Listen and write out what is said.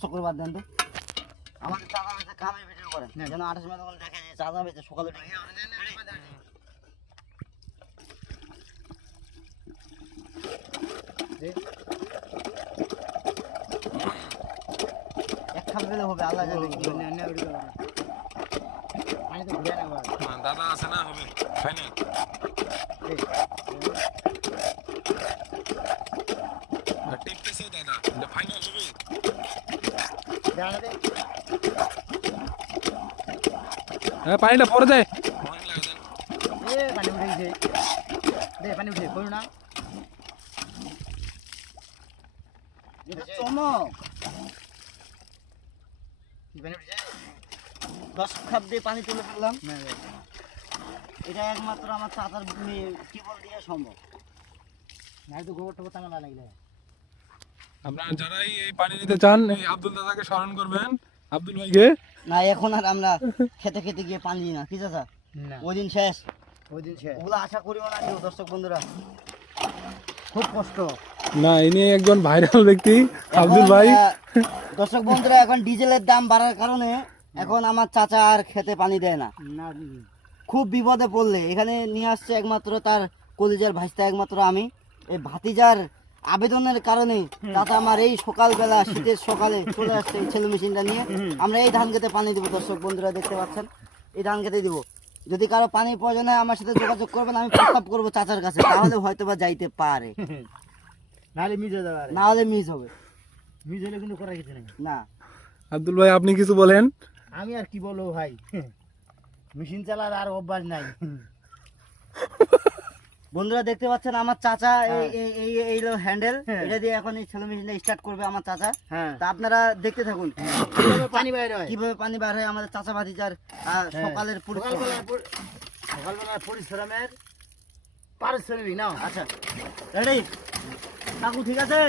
চক্কর বাদ দেন তো আমাদের চাঁদা বেচে কামের ভিডিও করেন যেন 28 মাস দেখে যে চাঁদা বেচে সকালে এক খাপ দিলে হবে আল্লাহ জানে কি পানি তো ঘুরে না দাদা আছে না হবে ফাইনাল টিপতেছে দাদা এটা ফাইনাল হবে জানা দে হ্যাঁ পানিটা পড়ে যায় এ পানি উঠেছে দে পানি উঠে কই না এটা চমক কি পানি উঠেছে 10 খাপ দিয়ে পানি তুলে ফেললাম এটা একমাত্র আমার চাচার টিউবওয়েল দিয়ে সম্ভব নাই তো গোবর টোবর টাঙা না লাগলে আপনারা যারাই এই পানি নিতে চান এই আব্দুল দাদাকে স্মরণ করবেন আব্দুল ভাইকে না এখন আর আমরা খেতে খেতে গিয়ে পানি দিই না কি চাচা ওই দিন শেষ ওগুলো আশা করিও না কেউ দর্শক বন্ধুরা খুব কষ্ট না ইনি একজন ভাইরাল ব্যক্তি আব্দুল ভাই দর্শক বন্ধুরা এখন ডিজেলের দাম বাড়ার কারণে এখন আমার চাচা আর খেতে পানি দেয় না খুব বিপদে পড়লে এখানে নিয়ে আসছে একমাত্র তার কলিজার ভাইস্তা একমাত্র আমি এই ভাতিজার আবেদনের কারণে চাচা আমার এই সকালবেলা শীতের সকালে চলে আসছে এই ছেলে মেশিনটা নিয়ে আমরা এই ধান খেতে পানি দিব দর্শক বন্ধুরা দেখতে পাচ্ছেন এই ধান খেতে দিব যদি কারো পানির প্রয়োজন হয় আমার সাথে যোগাযোগ করবেন আমি প্রস্তাব করবো চাচার কাছে তাহলে হয়তো বা যাইতে পারে নাহলে মিস হবে মিস হলে কিন্তু করার কিছু নেই না আব্দুল ভাই আপনি কিছু বলেন আমি আর কি বলবো ভাই মেশিন চালার আর অভ্যাস নাই বন্ধুরা দেখতে পাচ্ছেন আমার চাচা এই হ্যান্ডেল এটা দিয়ে এখন এই ছেলে মেশিনটা স্টার্ট করবে আমার চাচা তা আপনারা দেখতে থাকুন কিভাবে পানি বাইর হয় আমাদের চাচা ভাতিজার সকালের সকালবেলার পরিশ্রমের পারিশ্রমিক নাও আচ্ছা রেডি কাকু ঠিক আছে